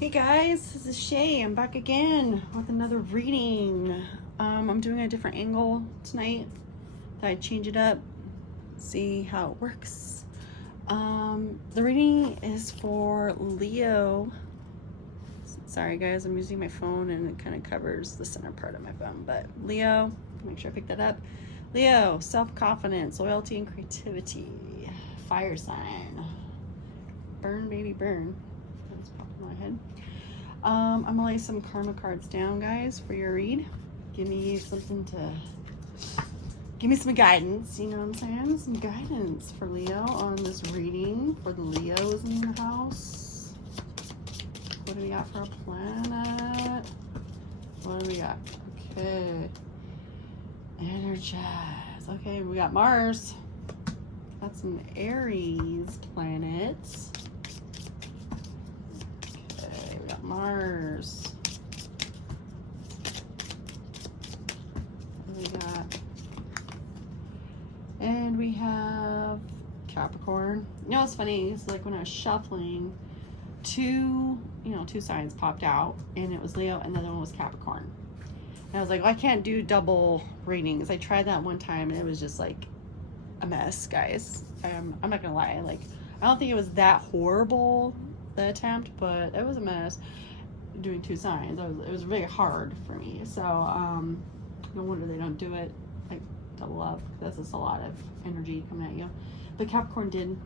Hey guys, this is Shay. I'm back again with another reading. I'm doing a different angle tonight. Thought I'd change it up, see how it works. The reading is for Leo. Sorry guys, I'm using my phone and it kind of covers the center part of my phone. But Leo, make sure I pick that up. Leo, self-confidence, loyalty, and creativity. Fire sign. Burn, baby, burn. That's popping in my head. I'm gonna lay some karma cards down, guys, for your read. Give me something to give me some guidance, you know what I'm saying? Some guidance for Leo on this reading for the Leos in the house. What do we got for a planet? What do we got? Okay. Energize. Okay, we got Mars. That's an Aries planet. Okay, we got Mars. What do we got? And we have Capricorn. You know, it's funny. It's like when I was shuffling, two signs popped out, and it was Leo, and the other one was Capricorn. And I was like, well, I can't do double readings. I tried that one time, and it was just like a mess, guys. I'm not gonna lie. Like, I don't think it was that horrible, the attempt, but it was a mess doing two signs. It was really hard for me. So no wonder they don't do it like double up. That's just a lot of energy coming at you. But Capricorn did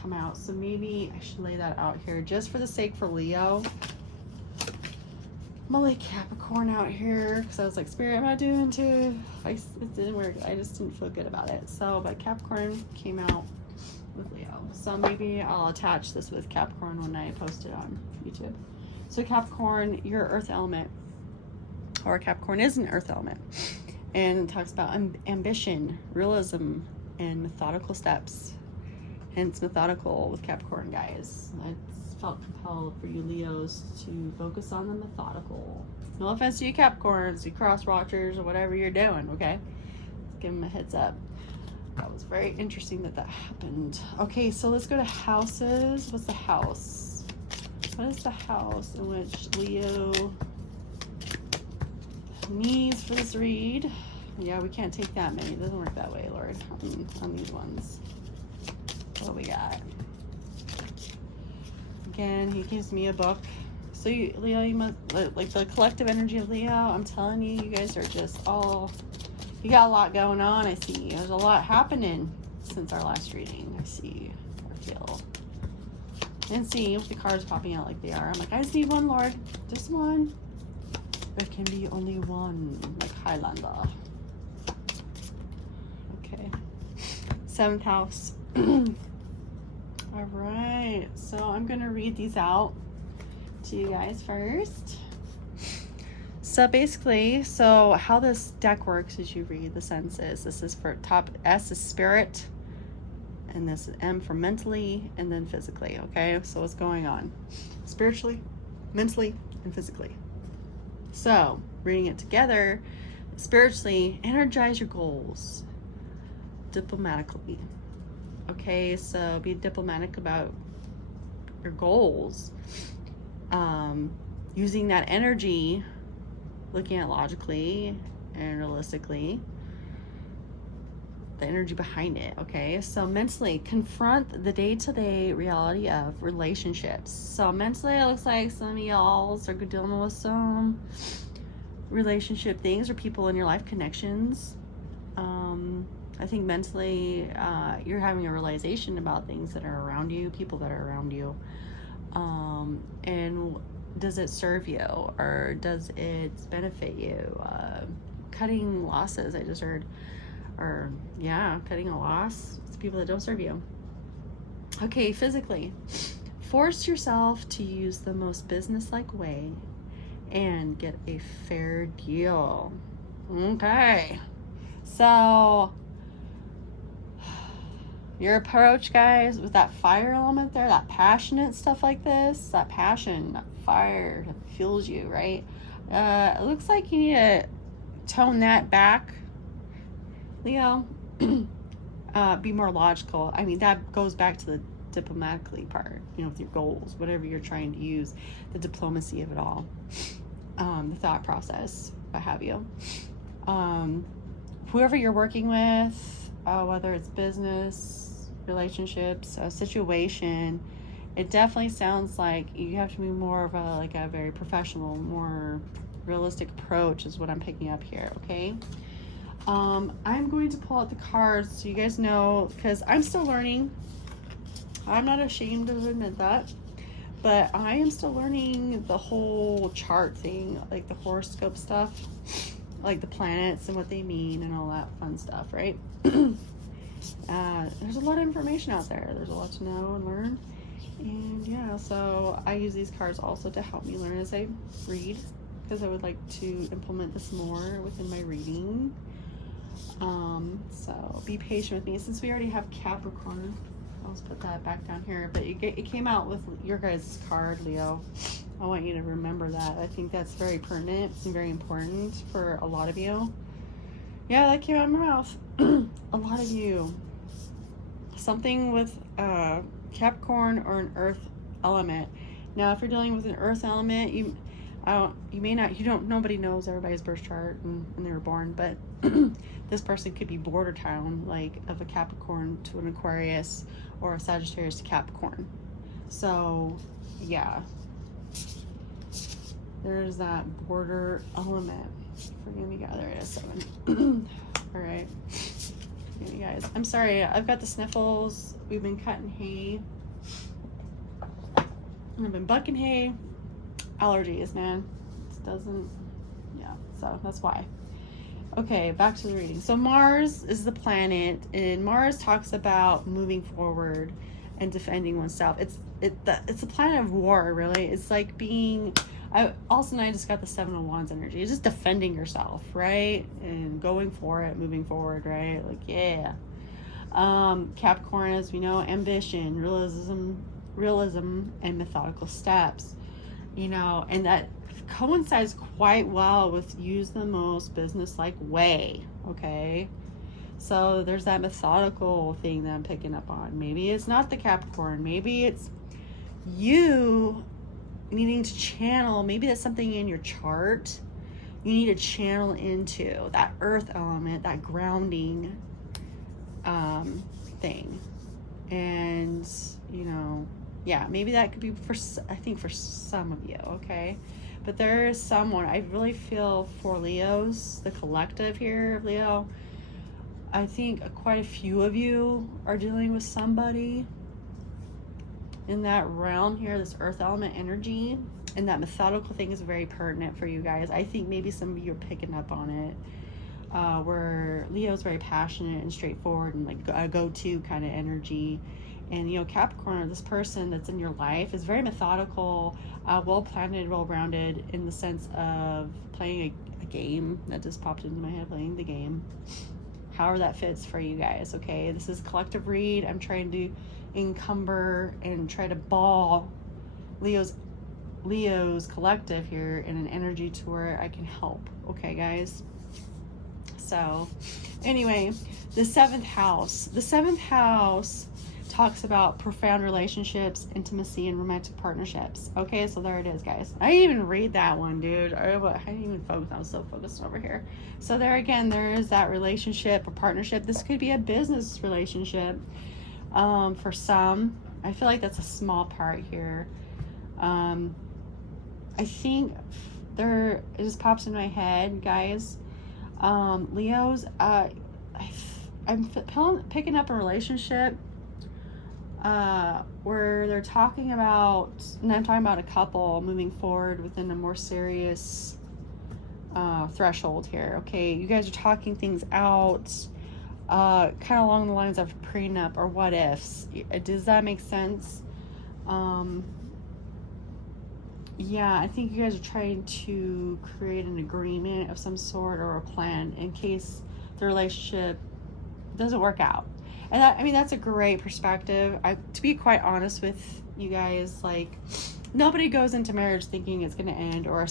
come out, so maybe I should lay that out here just for the sake for Leo. I'm gonna lay Capricorn out here because I was like, Spirit, am I doing too? It didn't work. I just didn't feel good about it. So, but Capricorn came out with Leo. So maybe I'll attach this with Capricorn when I post it on YouTube. So Capricorn, you're Earth element, or Capricorn is an Earth element, and it talks about ambition, realism, and methodical steps. Hence methodical with Capricorn, guys. I felt compelled for you Leos to focus on the methodical. No offense to you Capricorns, you cross watchers, or whatever you're doing, okay? Let's give them a heads up. That was very interesting that happened. Okay, so let's go to houses. What's the house? What is the house in which Leo needs for this read? Yeah, we can't take that many. It doesn't work that way, Lord, on these ones. What do we got? Again, he gives me a book. So you, Leo, you must, like the collective energy of Leo, I'm telling you, you guys are just all, you got a lot going on. I see there's a lot happening since our last reading. I see or feel. And see with the cards popping out like they are. I'm like, I just need one, Lord. Just one. There can be only one, like Highlander. Okay. 7th house. All right, so I'm gonna read these out to you guys first. So basically, how this deck works is you read the senses. This is for top S is spirit, and this is M for mentally, and then physically. Okay, so what's going on spiritually, mentally, and physically. So reading it together, spiritually, energize your goals diplomatically. Okay, so be diplomatic about your goals. Using that energy, looking at logically and realistically, the energy behind it. Okay, so mentally, confront the day-to-day reality of relationships. So mentally, it looks like some of y'all are dealing with some relationship things or people in your life, connections. I think mentally, you're having a realization about things that are around you, people that are around you. And does it serve you or does it benefit you? Cutting losses, I just heard. Or, yeah, cutting a loss to people that don't serve you. Okay, physically. Force yourself to use the most business-like way and get a fair deal. Okay. So your approach, guys, with that fire element there, that passionate stuff like this, that passion, that fire that fuels you, right? It looks like you need to tone that back, Leo. Be more logical. I mean, that goes back to the diplomatically part, you know, with your goals, whatever you're trying to use, the diplomacy of it all, the thought process, what have you. Whoever you're working with, whether it's business, relationships, a situation, it definitely sounds like you have to be more of a very professional, more realistic approach is what I'm picking up here, okay? I'm going to pull out the cards so you guys know, because I'm still learning. I'm not ashamed to admit that, but I am still learning the whole chart thing, like the horoscope stuff, like the planets and what they mean and all that fun stuff, right? There's a lot of information out there. There's a lot to know and learn. And yeah, so I use these cards also to help me learn as I read, because I would like to implement this more within my reading. So be patient with me. Since we already have Capricorn, I'll just put that back down here. But it came out with your guys' card, Leo. I want you to remember that. I think that's very pertinent and very important for a lot of you. Yeah, that came out of my mouth. A lot of you. Something with Capricorn or an earth element. Now, if you're dealing with an earth element, nobody knows everybody's birth chart and when they were born, but this person could be border town, like of a Capricorn to an Aquarius or a Sagittarius to Capricorn. So yeah, there's that border element. Forgive me, guys. There it is, 7. All right. Forgive me, guys. I'm sorry. I've got the sniffles. We've been cutting hay. I've been bucking hay. Allergies, man. It doesn't, yeah, so that's why. Okay, back to the reading. So Mars is the planet, and Mars talks about moving forward and defending oneself. It's a planet of war, really. It's like being, I just got the 7 of Wands energy. It's just defending yourself, right? And going for it, moving forward, right? Like, yeah. Capricorn, as we know, ambition, realism, and methodical steps. You know, and that coincides quite well with use the most business-like way, okay? So there's that methodical thing that I'm picking up on. Maybe it's not the Capricorn. Maybe it's you needing to channel. Maybe that's something in your chart you need to channel into, that earth element, that grounding thing. And, you know, yeah, maybe that could be for some of you, okay? But there is someone, I really feel for Leos, the collective here of Leo, I think quite a few of you are dealing with somebody in that realm here, this earth element energy, and that methodical thing is very pertinent for you guys. I think maybe some of you are picking up on it, where Leo's very passionate and straightforward and like a go-to kind of energy. And, you know, Capricorn, or this person that's in your life, is very methodical, well-planned, well-rounded in the sense of playing a game. That just popped into my head, playing the game. However that fits for you guys, okay? This is a collective read. I'm trying to encumber and try to ball Leo's collective here in an energy to where I can help, okay, guys? So, anyway, the 7th house. The 7th house talks about profound relationships, intimacy, and romantic partnerships. Okay, so there it is, guys. I didn't even read that one, dude. I didn't even focus. I was so focused over here. So there again, there is that relationship or partnership. This could be a business relationship for some. I feel like that's a small part here. I think it just pops in my head, guys. Leos, I'm picking up a relationship where they're talking about, and I'm talking about a couple moving forward within a more serious threshold here. Okay, you guys are talking things out, kind of along the lines of prenup or what ifs. Does that make sense? Yeah, I think you guys are trying to create an agreement of some sort or a plan in case the relationship doesn't work out. And that, I mean, that's a great perspective. To be quite honest with you guys, like, nobody goes into marriage thinking it's going to end, or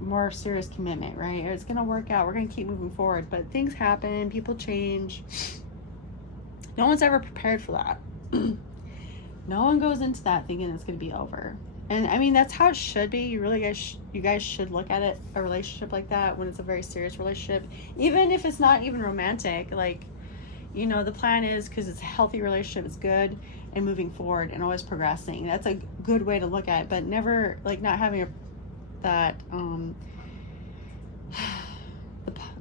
more serious commitment, right? Or it's going to work out. We're going to keep moving forward. But things happen. People change. No one's ever prepared for that. No one goes into that thinking it's going to be over. And I mean, that's how it should be. You guys should look at it, a relationship like that, when it's a very serious relationship, even if it's not even romantic. Like, you know, the plan is, because it's a healthy relationship, it's good, and moving forward and always progressing. That's a good way to look at it, but never, like, not having that,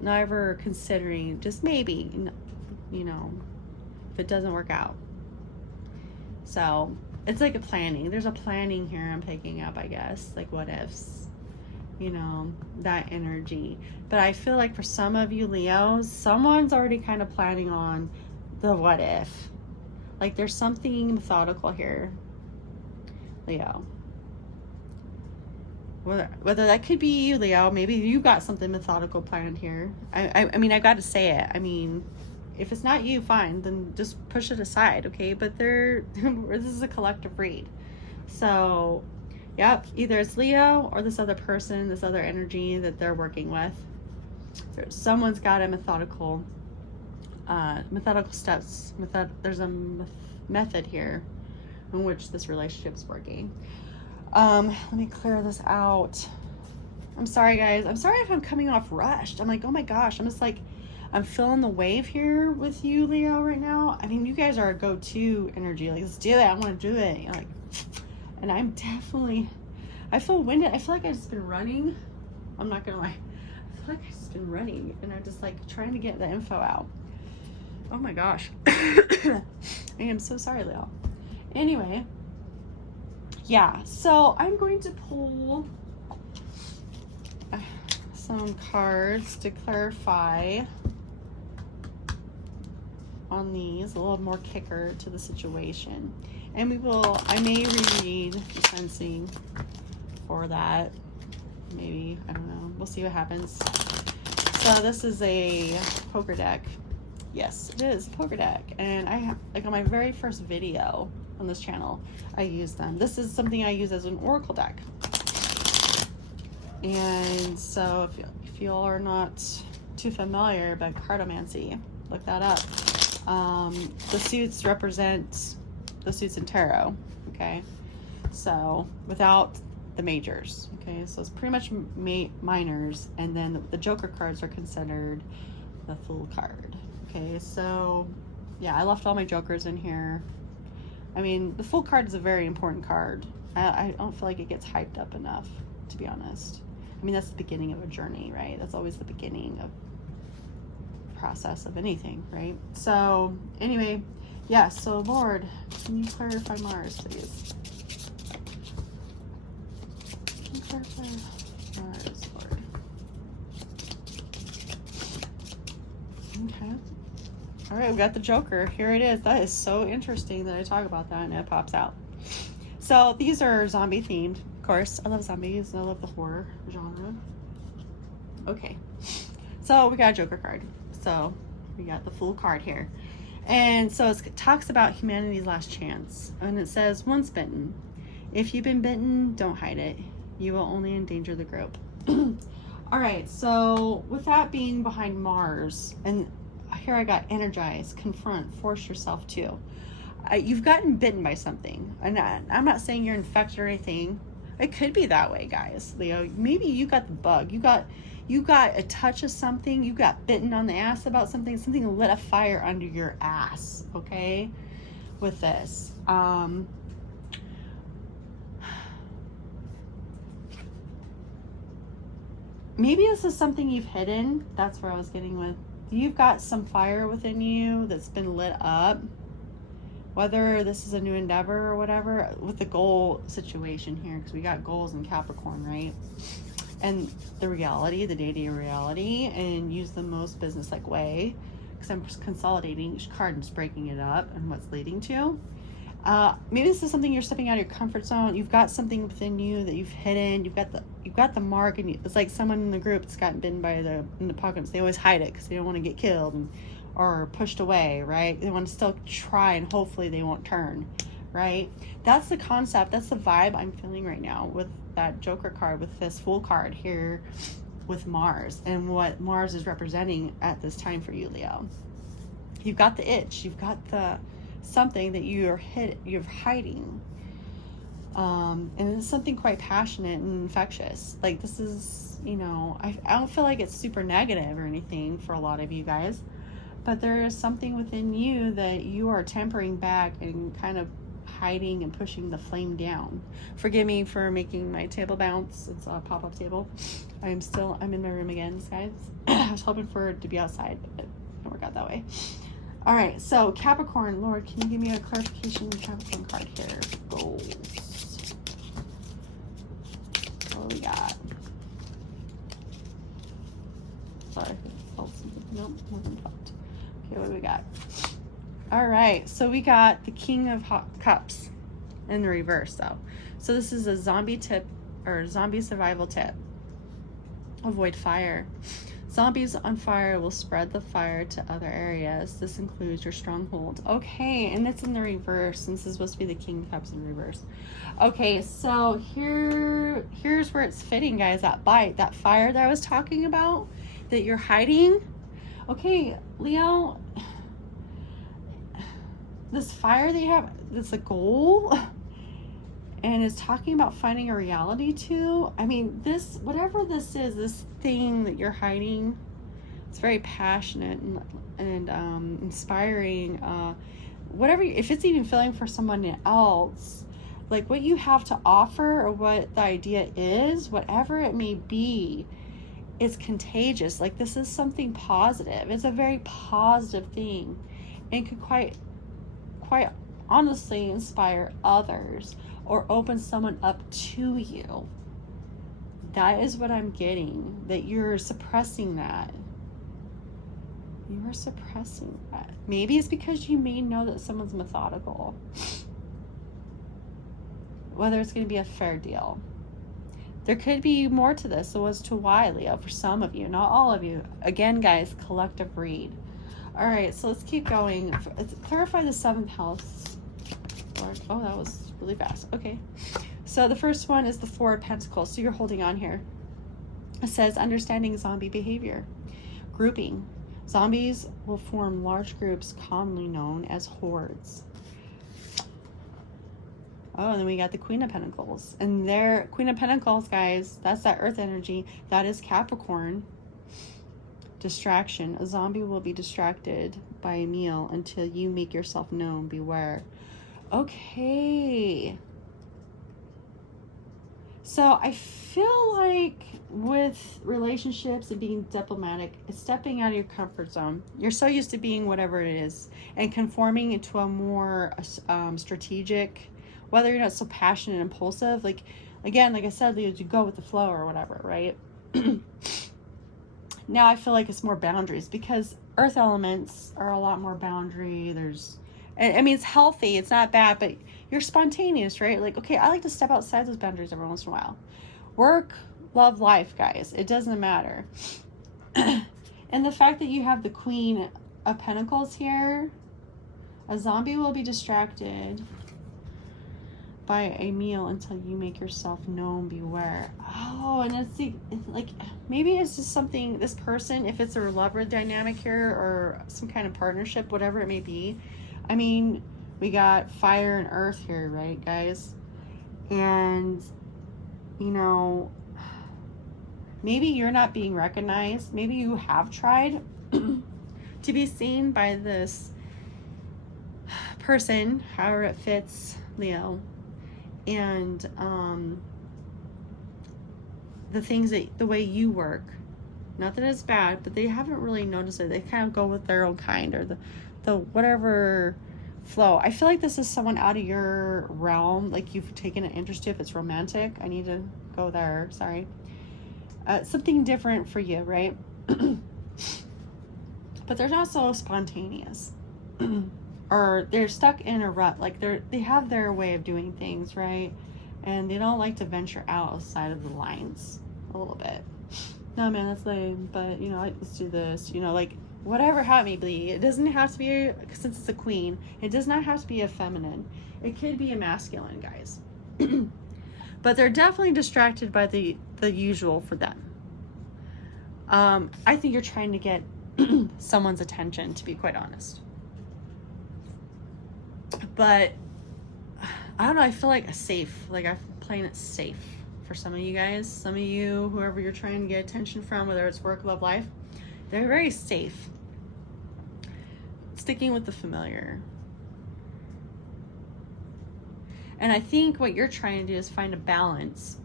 never considering, just maybe, you know, if it doesn't work out. So it's like a planning. There's a planning here I'm picking up, I guess, like what ifs, you know, that energy. But I feel like for some of you Leos, someone's already kind of planning on the what if. Like there's something methodical here, Leo. Whether that could be you, Leo, maybe you got something methodical planned here. I mean, I got to say it. I mean, if it's not you, fine, then just push it aside, okay? But this is a collective read. So, yep, either it's Leo or this other person, this other energy that they're working with. Someone's got a methodical steps. There's a method here in which this relationship's working. Let me clear this out. I'm sorry, guys. I'm sorry if I'm coming off rushed. I'm like, oh my gosh. I'm just like, I'm feeling the wave here with you, Leo, right now. I mean, you guys are a go-to energy. Like, let's do it. I want to do it. You're like, and I'm definitely, I feel winded. I feel like I've just been running. I'm not going to lie. I feel like I've just been running and I'm just like trying to get the info out. Oh my gosh. I am so sorry, Leo. Anyway. Yeah, so I'm going to pull some cards to clarify on these, a little more kicker to the situation. And I may reread the sensing for that. Maybe, I don't know. We'll see what happens. So this is a poker deck. Yes, it is a poker deck. And I have, like on my very first video on this channel, I use them. This is something I use as an oracle deck. And so if you all are not too familiar about cartomancy, look that up. The suits represent the suits in tarot, okay? So without the majors, okay? So it's pretty much minors, and then the joker cards are considered the Fool card, okay? So yeah, I left all my jokers in here. I mean, the Fool card is a very important card. I don't feel like it gets hyped up enough, to be honest. I mean, that's the beginning of a journey, right? That's always the beginning of process of anything, right? So anyway, yeah, so Lord, can you clarify Mars, please? Can you clarify Mars, Lord? Okay. All right, we got the Joker. Here it is. That is so interesting that I talk about that and it pops out. So these are zombie themed, of course. I love zombies and I love the horror genre. Okay, so we got a Joker card. So we got the Fool card here. And so it talks about humanity's last chance. And it says, once bitten. If you've been bitten, don't hide it. You will only endanger the group. All right, so with that being behind Mars, and here I got energize, confront, force yourself to. You've gotten bitten by something. And I'm not saying you're infected or anything. It could be that way, guys. Leo, maybe you got the bug. You got a touch of something. You got bitten on the ass about something. Something lit a fire under your ass, okay? With this. Maybe this is something you've hidden. That's where I was getting with. You've got some fire within you that's been lit up. Whether this is a new endeavor or whatever, with the goal situation here, because we got goals in Capricorn, right? And the reality, the day-to-day reality, and use the most business-like way, because I'm just consolidating each card and just breaking it up and what's leading to. Maybe this is something you're stepping out of your comfort zone. You've got something within you that you've hidden. You've got the mark, and it's like someone in the group that's gotten bitten by the apocalypse. They always hide it because they don't want to get killed or pushed away, right? They want to still try, and hopefully they won't turn, right? That's the concept. That's the vibe I'm feeling right now with that Joker card, with this Fool card here with Mars, and what Mars is representing at this time for you, Leo. You've got the itch. You've got the something that you're hiding. And it's something quite passionate and infectious. Like, this is, you know, I don't feel like it's super negative or anything for a lot of you guys, but there is something within you that you are tempering back and kind of hiding and pushing the flame down. Forgive me for making my table bounce. It's a pop-up table. I'm in my room again, guys. I was hoping for it to be outside, but it didn't work out that way. All right, so Capricorn, Lord, can you give me a clarification Capricorn card here? Goals. What do we got? Sorry, I felt something. Nope, nothing felt. Okay, what do we got? All right, so we got the King of Cups in the reverse, though. So this is a zombie tip, or zombie survival tip. Avoid fire. Zombies on fire will spread the fire to other areas. This includes your stronghold. Okay, and it's in the reverse, since this is supposed to be the King of Cups in reverse. Okay, so here's where it's fitting, guys. That bite, that fire that I was talking about, that you're hiding. Okay, Leo, this fire that you have, that's a goal, and is talking about finding a reality too. I mean, this, whatever this is, this thing that you're hiding, it's very passionate and inspiring. Whatever, if it's even feeling for someone else, like what you have to offer or what the idea is, whatever it may be, it's contagious. Like, this is something positive. It's a very positive thing, and could quite honestly inspire others or open someone up to you. That is what I'm getting, that you're suppressing that. You are suppressing that. Maybe it's because you may know that someone's methodical. Whether it's going to be a fair deal. There could be more to this as to why, Leo, for some of you, not all of you. Again, guys, collective read. All right, so let's keep going. Let's clarify the 7th house. Oh, that was really fast. Okay. So the first one is the 4 of Pentacles. So you're holding on here. It says understanding zombie behavior. Grouping. Zombies will form large groups commonly known as hordes. Oh, and then we got the Queen of Pentacles. And there, Queen of Pentacles, guys, that's that earth energy. That is Capricorn. Distraction. A zombie will be distracted by a meal until you make yourself known. Beware. Okay. So I feel like with relationships and being diplomatic, it's stepping out of your comfort zone. You're so used to being whatever it is and conforming into a more strategic, whether you're not so passionate and impulsive. Like, again, like I said, you go with the flow or whatever, right? Now I feel like it's more boundaries, because earth elements are a lot more boundary. I mean, it's healthy, it's not bad, but you're spontaneous, right? Like, okay, I like to step outside those boundaries every once in a while. Work, love, life, guys. It doesn't matter. And the fact that you have the Queen of Pentacles here, a zombie will be distracted by a meal until you make yourself known. Beware. Oh, and it's like, maybe it's just something, this person, if it's a lover dynamic here or some kind of partnership, whatever it may be. I mean, we got fire and earth here, right, guys? And, you know, maybe you're not being recognized. Maybe you have tried to be seen by this person, however it fits, Leo. And the way you work, not that it's bad, but they haven't really noticed it. They kind of go with their own kind, or the whatever flow. I feel like this is someone out of your realm, like you've taken an interest to. If it's romantic, I need to go there, sorry. Something different for you, right? But they're not so spontaneous. Or they're stuck in a rut, like they have their way of doing things, right? And they don't like to venture outside of the lines a little bit. No, man, that's lame, but, you know, like, let's do this, you know, like, whatever, how it may be. It doesn't have to be, since it's a queen, it does not have to be a feminine. It could be a masculine, guys. But they're definitely distracted by the usual for them. I think you're trying to get someone's attention, to be quite honest. But I don't know, I feel like a safe, like I'm playing it safe for some of you guys. Some of you, whoever you're trying to get attention from, whether it's work, love, life, they're very safe. Sticking with the familiar. And I think what you're trying to do is find a balance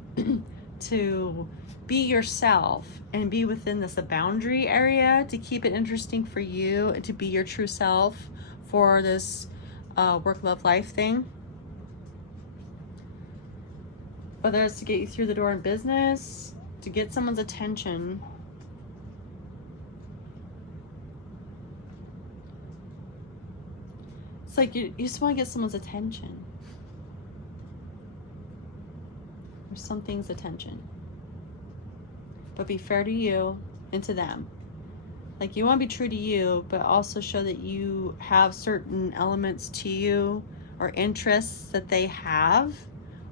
to be yourself and be within this boundary area to keep it interesting for you and to be your true self for this work, love, life thing. Whether it's to get you through the door in business, to get someone's attention. It's like you just want to get someone's attention. Or something's attention. But be fair to you and to them. Like, you want to be true to you, but also show that you have certain elements to you or interests that they have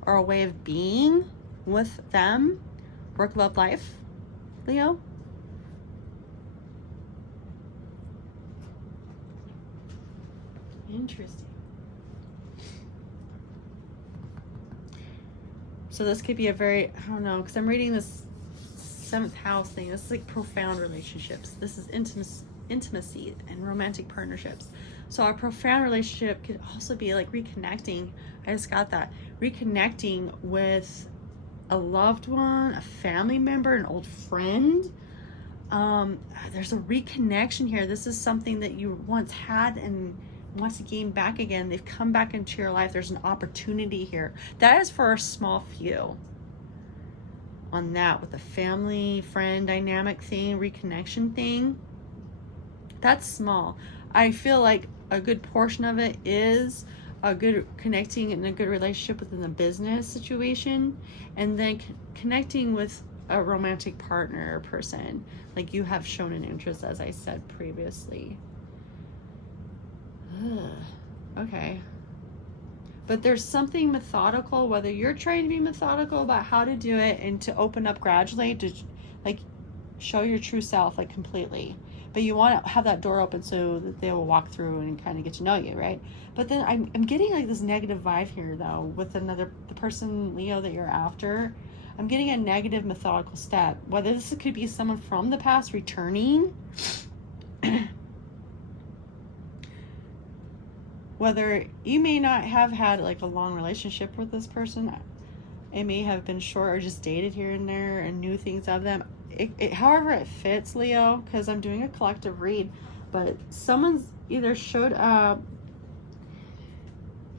or a way of being with them. Work, love, life, Leo. Interesting. So this could be a very, I don't know, because I'm reading this 7th house thing. This is like profound relationships. This is intimacy and romantic partnerships. So our profound relationship could also be like reconnecting. I just got that. Reconnecting with a loved one, a family member, an old friend. There's a reconnection here. This is something that you once had and wants to gain back again. They've come back into your life. There's an opportunity here. That is for a small few. On that, with the family, friend dynamic thing, reconnection thing, that's small. I feel like a good portion of it is a good connecting and a good relationship within the business situation, and then connecting with a romantic partner or person, like you have shown an interest, as I said previously. Okay. But there's something methodical, whether you're trying to be methodical about how to do it and to open up gradually to like show your true self like completely. But you want to have that door open so that they will walk through and kind of get to know you, right? But then I'm getting like this negative vibe here though with the person, Leo, that you're after. I'm getting a negative methodical step. Whether this could be someone from the past returning, whether you may not have had like a long relationship with this person, it may have been short or just dated here and there and knew things of them. However it fits, Leo, because I'm doing a collective read, but someone's either showed up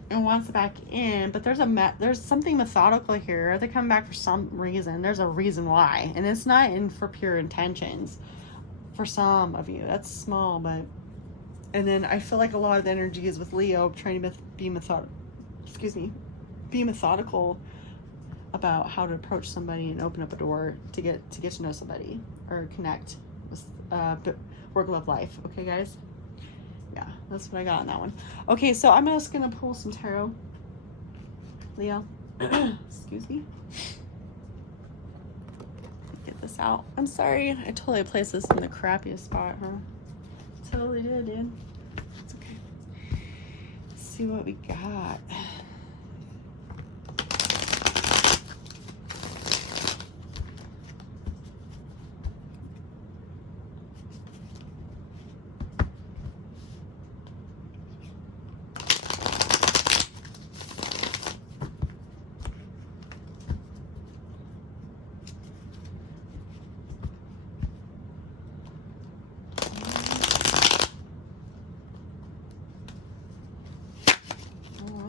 and wants back in, but there's something methodical here. They come back for some reason. There's a reason why, and it's not in for pure intentions. For some of you, that's small, but. And then I feel like a lot of the energy is with Leo trying to be methodical about how to approach somebody and open up a door to get to know somebody or connect with work, love, life. Okay, guys? Yeah, that's what I got on that one. Okay, so I'm just gonna pull some tarot, Leo. Excuse me. Get this out. I'm sorry. I totally placed this in the crappiest spot, huh? Totally did, dude. It's okay. Let's see what we got.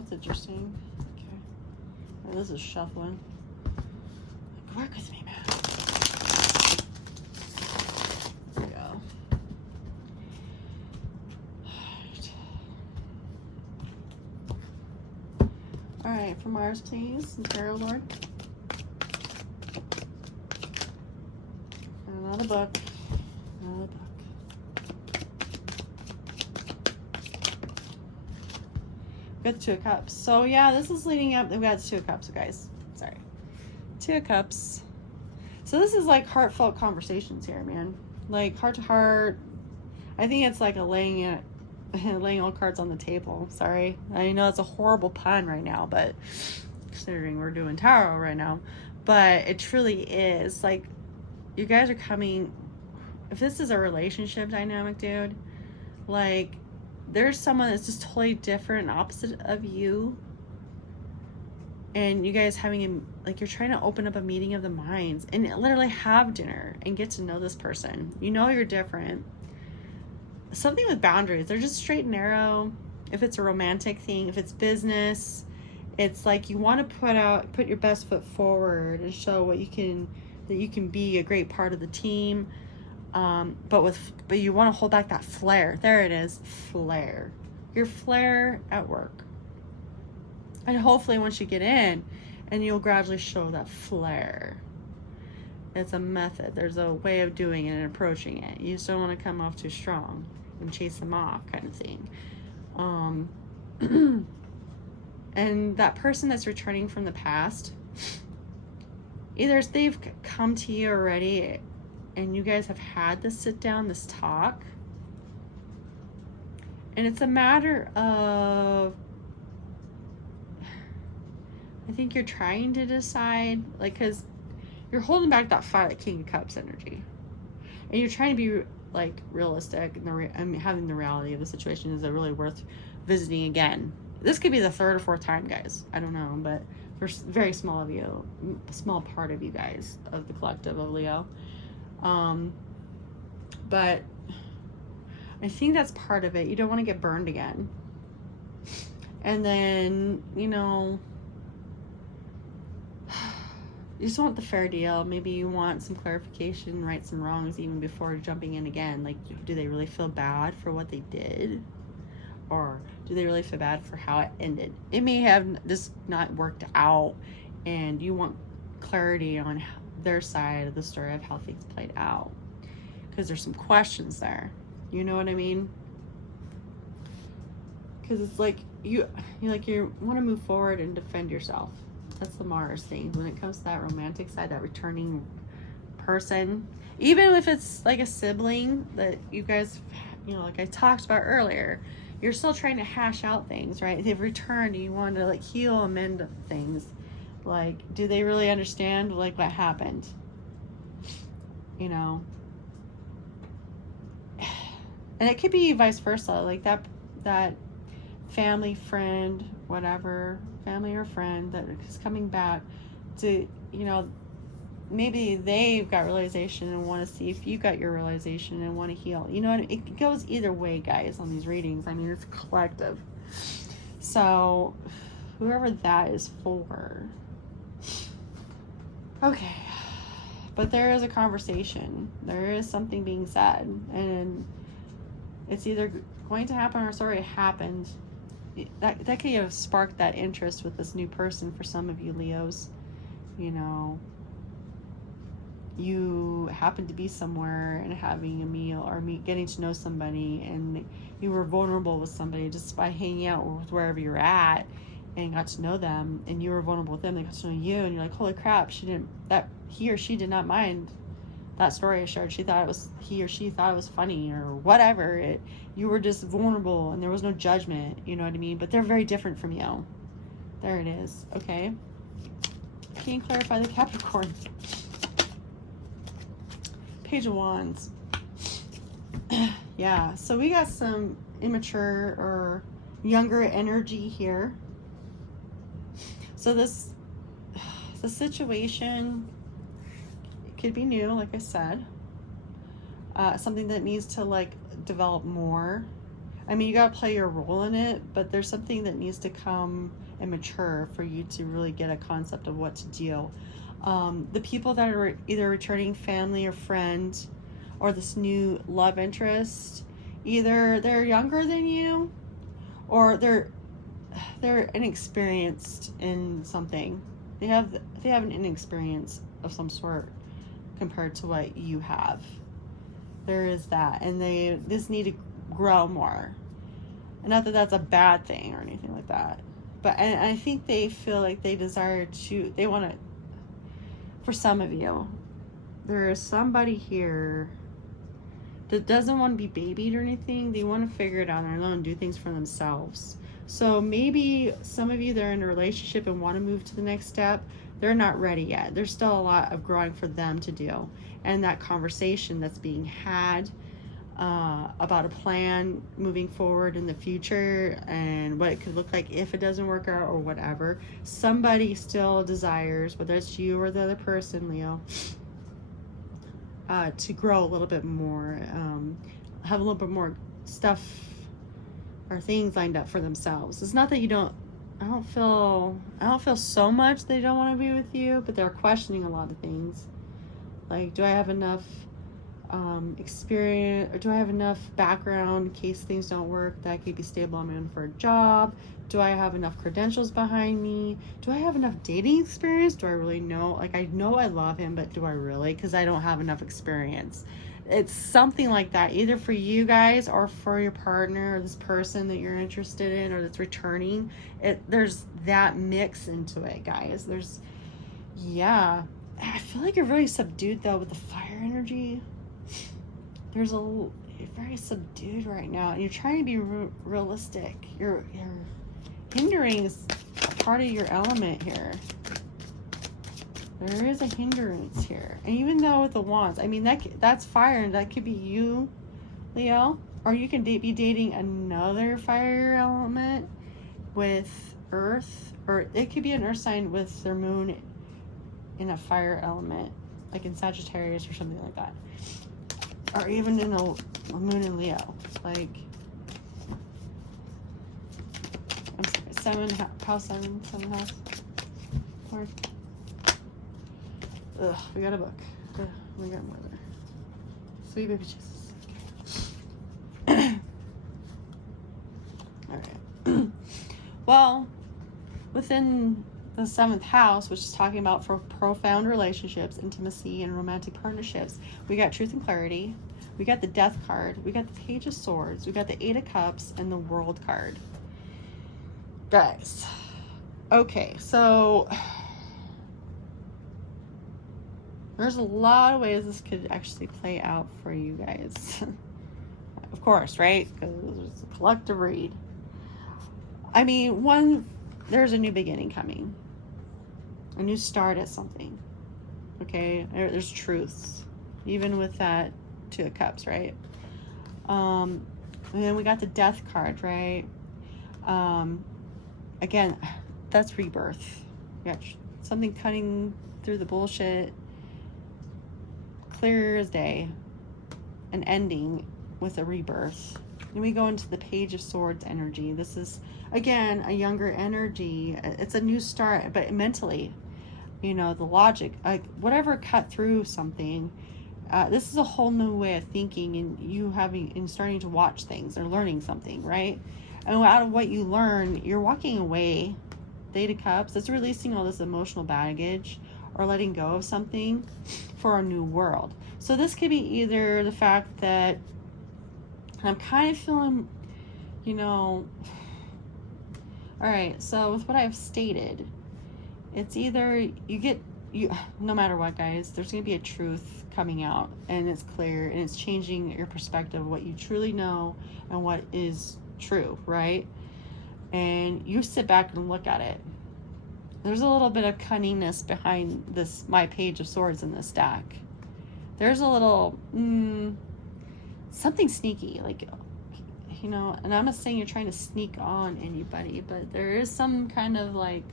Interesting. Okay. Oh, this is shuffling. Work with me, man. There we go. All right, for Mars, please. And Tarot Lord. And another book. Another book. Got the Two of Cups. So yeah, this is leading up. We've got Two of Cups, guys. Sorry. Two of Cups. So this is like heartfelt conversations here, man. Like heart to heart. I think it's like a laying it laying all cards on the table. Sorry. I know it's a horrible pun right now, but considering we're doing tarot right now, but it truly is. Like, you guys are coming, if this is a relationship dynamic, dude, like, there's someone that's just totally different and opposite of you, and you guys having like, you're trying to open up a meeting of the minds and literally have dinner and get to know this person. You know you're different. Something with boundaries. They're just straight and narrow. If it's a romantic thing, if it's business, it's like you want to put your best foot forward and show that you can be a great part of the team. But you want to hold back that flair. There it is, flair. Your flair at work. And hopefully once you get in, and you'll gradually show that flair. It's a method. There's a way of doing it and approaching it. You just don't want to come off too strong and chase them off, kind of thing. And that person that's returning from the past, either they've come to you already and you guys have had this sit down, this talk, and it's a matter of, I think you're trying to decide, like, because you're holding back that fire, like King of Cups energy, and you're trying to be like realistic and having the reality of the situation. Is it really worth visiting again? This could be the third or fourth time, guys. I don't know, but for very small of you, small part of you guys, of the collective of Leo. But I think that's part of it. You don't want to get burned again. And then, you know, you just want the fair deal. Maybe you want some clarification, right some wrongs even before jumping in again. Like, do they really feel bad for what they did? Or do they really feel bad for how it ended? It may have just not worked out, and you want clarity on their side of the story of how things played out. Because there's some questions there. You know what I mean? Because it's like you want to move forward and defend yourself. That's the Mars thing. When it comes to that romantic side, that returning person, even if it's like a sibling that you guys, you know, like I talked about earlier, you're still trying to hash out things, right? They've returned and you want to like heal, amend things. Like, do they really understand like what happened? You know? And it could be vice versa, like that family, friend, whatever, family or friend that is coming back to, you know, maybe they've got realization and want to see if you got your realization and want to heal. You know, it goes either way, guys, on these readings. I mean, it's collective. So whoever that is for. Okay. But there is a conversation. There is something being said. And it's either going to happen or it's already happened. That could have sparked that interest with this new person for some of you Leos. You know, you happen to be somewhere and having a meal or getting to know somebody, and you were vulnerable with somebody just by hanging out with wherever you're at and got to know them, and you were vulnerable with them, they got to know you, and you're like, holy crap, he or she did not mind that story I shared. He or she thought it was funny or whatever. You were just vulnerable and there was no judgment, you know what I mean? But they're very different from you. There it is. Okay. Can you clarify the Capricorn? Page of Wands. Yeah, so we got some immature or younger energy here. So the situation could be new, like I said. Something that needs to like develop more. I mean, you got to play your role in it, but there's something that needs to come and mature for you to really get a concept of what to do. The people that are either returning family or friend or this new love interest, either they're younger than you or they're inexperienced in something. They have an inexperience of some sort compared to what you have. There is that, and they just need to grow more. And not that that's a bad thing or anything like that, but and I think they feel like they want to. For some of you, there is somebody here that doesn't want to be babied or anything. They want to figure it out on their own, do things for themselves. So maybe some of you that are in a relationship and want to move to the next step, they're not ready yet. There's still a lot of growing for them to do. And that conversation that's being had about a plan moving forward in the future and what it could look like if it doesn't work out or whatever. Somebody still desires, whether it's you or the other person, Leo, to grow a little bit more, have a little bit more stuff or things lined up for themselves. It's not that you don't, I don't feel so much they don't want to be with you, but they're questioning a lot of things. Like, do I have enough experience, or do I have enough background in case things don't work that I could be stable I'm in for a job? Do I have enough credentials behind me? Do I have enough dating experience? Do I really know? Like, I know I love him, but do I really? Because I don't have enough experience. It's something like that, either for you guys or for your partner or this person that you're interested in or that's returning. There's that mix into it, guys. Yeah. I feel like you're really subdued, though, with the fire energy. You're very subdued right now, and you're trying to be realistic. You're hindering part of your element here. There is a hindrance here. And even though with the wands, I mean, that's fire, and that could be you, Leo, or you can be dating another fire element with earth, or it could be an earth sign with their moon in a fire element, like in Sagittarius or something like that, or even in a moon in Leo, like, I'm sorry, seven house. Lord. Ugh, we got a book. Ugh, we got more there. Sweet baby Jesus. All right. Well, within the 7th house, which is talking about for profound relationships, intimacy, and romantic partnerships, we got truth and clarity. We got the Death card. We got the Page of Swords. We got the 8 of Cups and the World card. Guys. Okay, so there's a lot of ways this could actually play out for you guys. Of course, right? Because it's a collective read. I mean, there's a new beginning coming. A new start at something. Okay? There's truths. Even with that 2 of Cups, right? And then we got the Death card, right? Again, that's rebirth. We got something cutting through the bullshit. Clear as day. An ending with a rebirth. Then we go into the Page of Swords energy. This is, again, a younger energy. It's a new start, but mentally, the logic, like whatever cut through something, this is a whole new way of thinking, and you starting to watch things or learning something, right? And out of what you learn, you're walking away. The 8 of Cups, it's releasing all this emotional baggage or letting go of something for a new world. So this could be either the fact that I'm kind of feeling, all right, so with what I've stated, it's either no matter what, guys, there's going to be a truth coming out, and it's clear, and it's changing your perspective of what you truly know and what is true, right? And you sit back and look at it. There's a little bit of cunningness behind this, my Page of Swords in this deck. There's a little something sneaky, like, and I'm not saying you're trying to sneak on anybody, but there is some kind of like,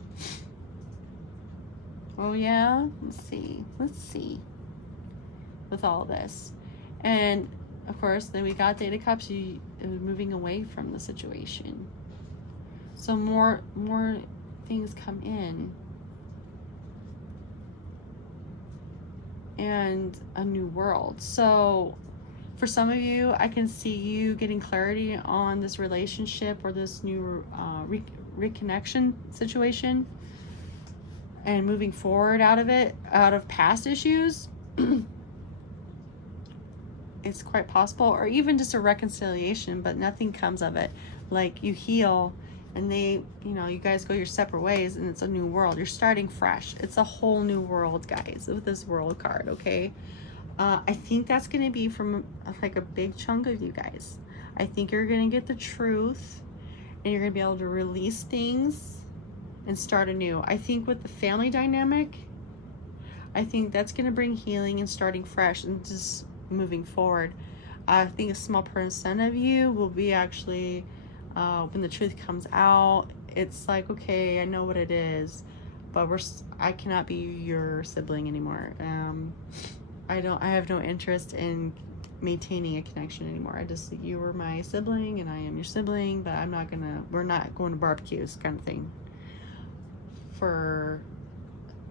oh yeah, let's see with all this. And of course, then we got the 8 of Cups. It was moving away from the situation, so more things come in, and a new world. So for some of you, I can see you getting clarity on this relationship or this new reconnection situation and moving forward out of past issues. It's quite possible, or even just a reconciliation, but nothing comes of it. Like, you heal and you guys go your separate ways, and it's a new world. You're starting fresh. It's a whole new world, guys, with this World card, okay? I think that's going to be from like a big chunk of you guys. I think you're going to get the truth, and you're going to be able to release things and start anew. I think with the family dynamic, I think that's going to bring healing and starting fresh and just moving forward. I think a small percent of you will be actually, when the truth comes out, it's like, okay, I know what it is, but I cannot be your sibling anymore. I have no interest in maintaining a connection anymore. You were my sibling and I am your sibling, but we're not going to barbecues kind of thing. For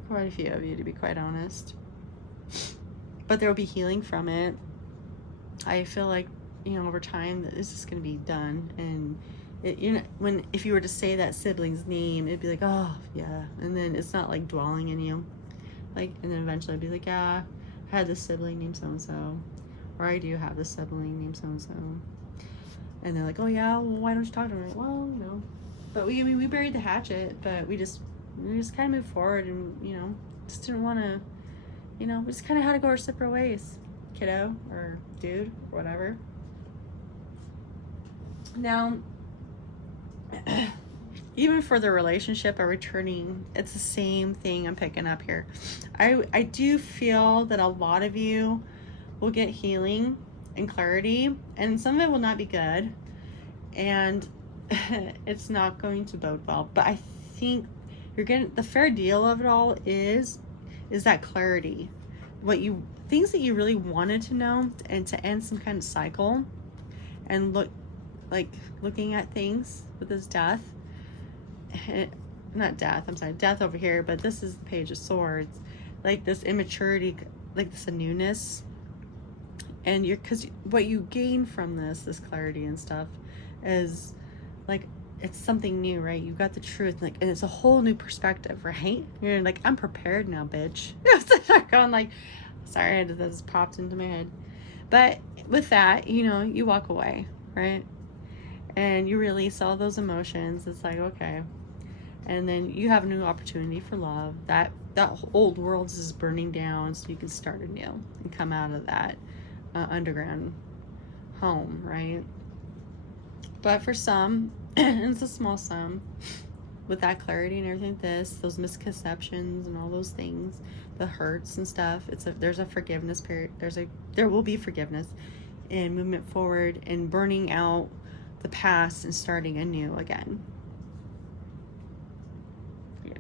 quite a few of you, to be quite honest. But there will be healing from it. I feel like, over time that this is going to be done. And if you were to say that sibling's name, it'd be like, oh yeah, and then it's not like dwelling in you, like, and then eventually I'd be like, yeah, I had this sibling named so and so, or I do have this sibling named so and so, and they're like, oh yeah, well, why don't you talk to her? Well, but we buried the hatchet, but we just kind of moved forward, and just didn't want to, we just kind of had to go our separate ways, kiddo or dude or whatever. Now, even for the relationship or returning, it's the same thing I'm picking up here. I do feel that a lot of you will get healing and clarity, and some of it will not be good, and it's not going to bode well. But I think you're getting the fair deal of it all is that clarity, things that you really wanted to know, and to end some kind of cycle, and looking at things with this death. Not death, I'm sorry, death over here, but this is the Page of Swords, like this immaturity, like this newness, and because what you gain from this clarity and stuff is like, it's something new, right? You got the truth, and it's a whole new perspective, right? You're like, I'm prepared now, bitch. I'm like, sorry, that just popped into my head. But with that, you walk away, right? And you release all those emotions. It's like, okay. And then you have a new opportunity for love. That old world is burning down, so you can start anew and come out of that underground home, right? But for some, and it's a small sum, with that clarity and everything, those misconceptions and all those things, the hurts and stuff, there's a forgiveness period. There will be forgiveness and movement forward and burning out the past and starting anew again. Yeah.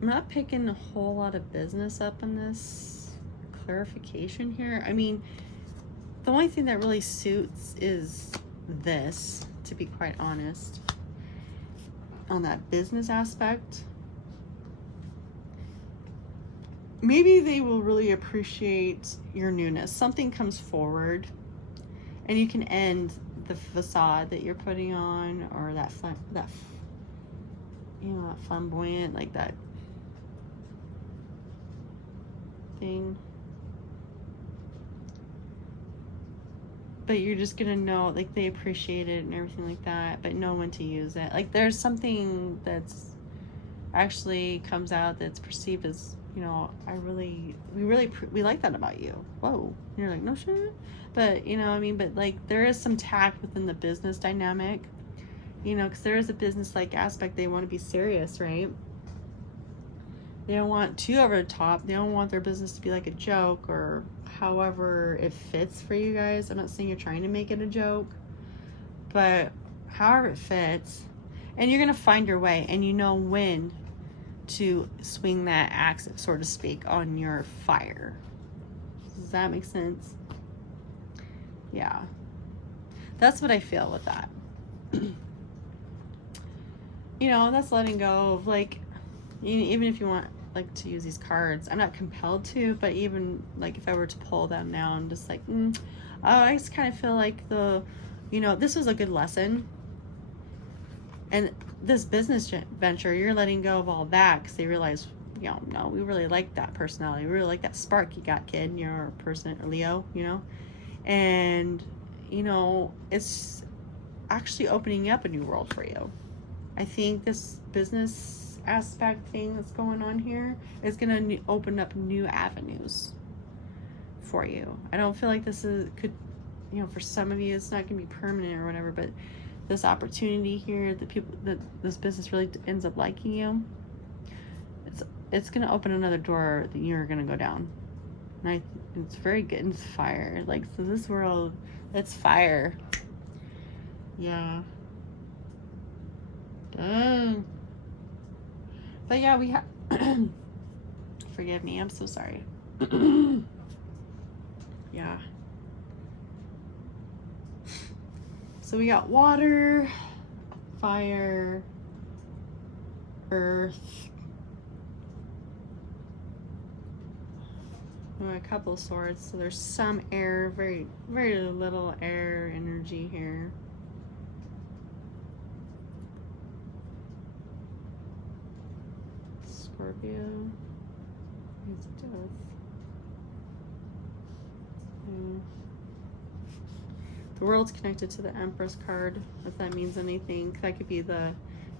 I'm not picking a whole lot of business up in this clarification here. I mean, the only thing that really suits is this, to be quite honest, on that business aspect. Maybe they will really appreciate your newness. Something comes forward, and you can end the facade that you're putting on, or that flamboyant, like that thing. But you're just gonna know, like, they appreciate it and everything like that, but know when to use it. Like, there's something that's actually comes out that's perceived as, we like that about you. Whoa. And you're like, no shit. But, but like, there is some tact within the business dynamic, because there is a business-like aspect. They want to be serious, right? They don't want too over the top. They don't want their business to be like a joke, or however it fits for you guys. I'm not saying you're trying to make it a joke, but however it fits. And you're going to find your way, and you know when to swing that axe, so to speak, on your fire. Does that make sense? Yeah. That's what I feel with that. That's letting go of, like, even if you want, like, to use these cards, I'm not compelled to, but even, like, if I were to pull them now, I'm just like, I just kind of feel like this was a good lesson. And this business venture, you're letting go of all that because they realize, no, we really like that personality. We really like that spark you got, kid. You're a person, Leo, and, it's actually opening up a new world for you. I think this business aspect thing that's going on here is going to open up new avenues for you. I don't feel like this could, you know, for some of you, it's not going to be permanent or whatever, but this opportunity here, the people that this business really ends up liking you, it's going to open another door that you're going to go down. And it's very good. It's fire. Like, so this world, it's fire. Yeah. Dang. But yeah, we have, forgive me, I'm so sorry. Yeah. So we got water, fire, earth. A couple of swords, so there's some air, very, very little air energy here. Scorpio. It's death. The world's connected to the Empress card, if that means anything. That could be the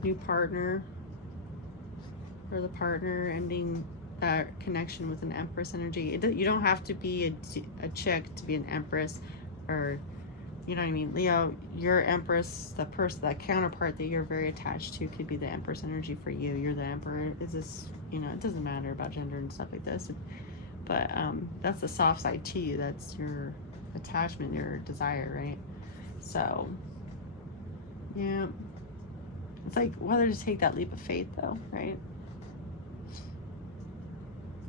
new partner, or the partner ending that connection with an Empress energy. You don't have to be a chick to be an Empress, or, you know what I mean, Leo. Your Empress, the person, that counterpart that you're very attached to, could be the Empress energy for you. You're the Emperor. Is this, you know, it doesn't matter about gender and stuff like this, but that's the soft side to you. That's your attachment, your desire, right? So yeah, it's like whether to take that leap of faith though, right?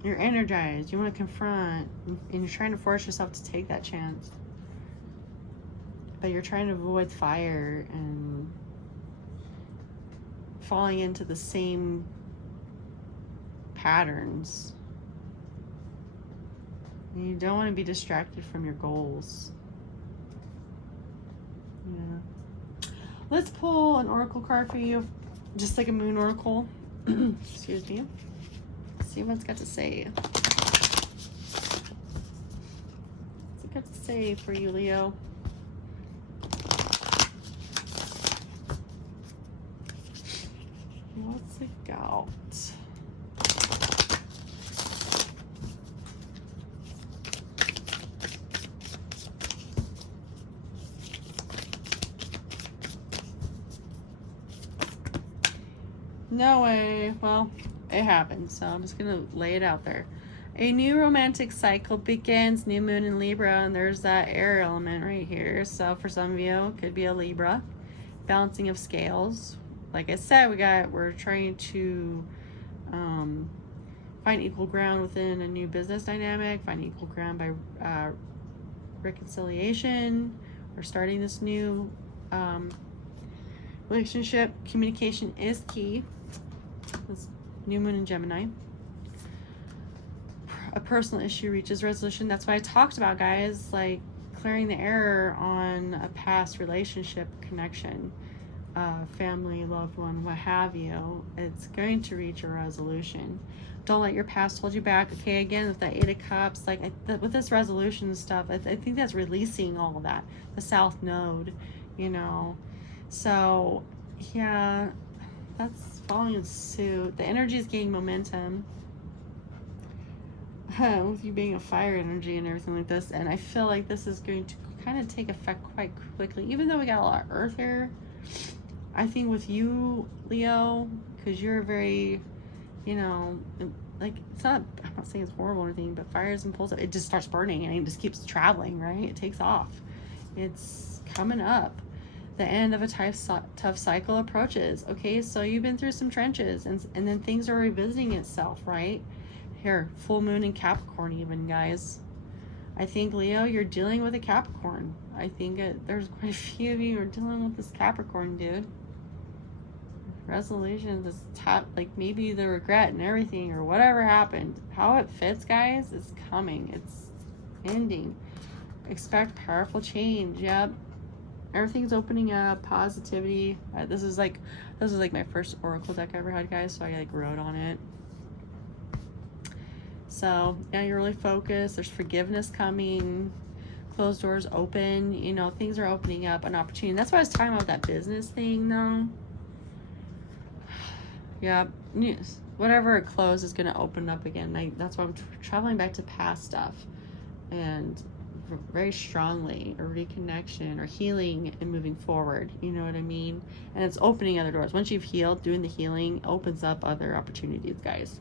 You're energized, you want to confront, and you're trying to force yourself to take that chance, but you're trying to avoid fire and falling into the same patterns. You don't want to be distracted from your goals. Yeah. Let's pull an oracle card for you, just like a moon oracle. Excuse me. See what it's got to say. What's it got to say for you, Leo? What's it got? No way. Well, it happens, so I'm just gonna lay it out there. A new romantic cycle begins, new moon in Libra, and there's that air element right here. So for some of you, it could be a Libra. Balancing of scales. Like I said, we're trying to find equal ground within a new business dynamic, find equal ground by reconciliation, or starting this new relationship. Communication is key. This new moon in Gemini. A personal issue reaches resolution. That's why I talked about, guys, like clearing the air on a past relationship connection, family, loved one, what have you. It's going to reach a resolution. Don't let your past hold you back. Okay, again, with the 8 of Cups, like with this resolution stuff, I think that's releasing all of that. The South Node, you know. So, yeah, that's following suit. The energy is gaining momentum. With you being a fire energy and everything like this, and I feel like this is going to kind of take effect quite quickly, even though we got a lot of earth here. I think with you, Leo, because you're very, you know, like, it's not, I'm not saying it's horrible or anything, but fire is impulsive. It just starts burning and it just keeps traveling, right? It takes off. It's coming up. The end of a tough cycle approaches. Okay, so you've been through some trenches, and then things are revisiting itself, right? Here, full moon in Capricorn even, guys. I think, Leo, you're dealing with a Capricorn. I think there's quite a few of you who are dealing with this Capricorn, dude. Resolution, this top, like maybe the regret and everything, or whatever happened. How it fits, guys, is coming. It's ending. Expect powerful change. Yep. Everything's opening up. Positivity. This is like my first oracle deck I ever had, guys, so I like wrote on it. So yeah, you're really focused. There's forgiveness coming. Closed doors open. You know, things are opening up, an opportunity. And that's why I was talking about that business thing, though. Yep. Yes. Whatever it closed is going to open up again. That's why I'm traveling back to past stuff. And very strongly, a reconnection or healing and moving forward. You know what I mean? And it's opening other doors. Once you've healed, doing the healing opens up other opportunities, guys.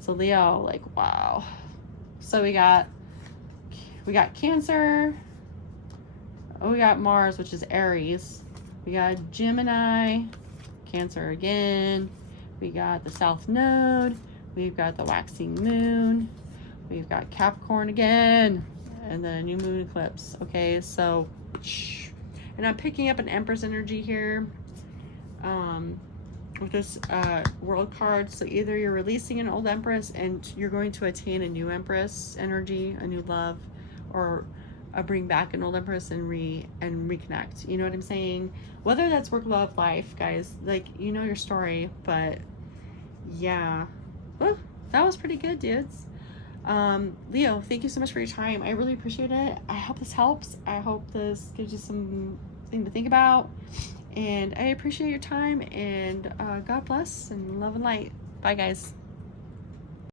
So Leo, like, wow. So we got Cancer. Oh, we got Mars, which is Aries. We got Gemini, Cancer again. We got the South Node. We've got the waxing moon. We've got Capricorn again. And then a new moon eclipse. Okay, so, and I'm picking up an Empress energy here with this world card. So either you're releasing an old Empress and you're going to attain a new Empress energy, a new love, or bring back an old Empress and reconnect. You know what I'm saying? Whether that's work, love, life, guys, like, you know your story. But yeah, woo, that was pretty good, dudes. Leo, thank you so much for your time. I really appreciate it. I hope this helps. I hope this gives you something to think about. And I appreciate your time. And God bless and love and light. Bye, guys.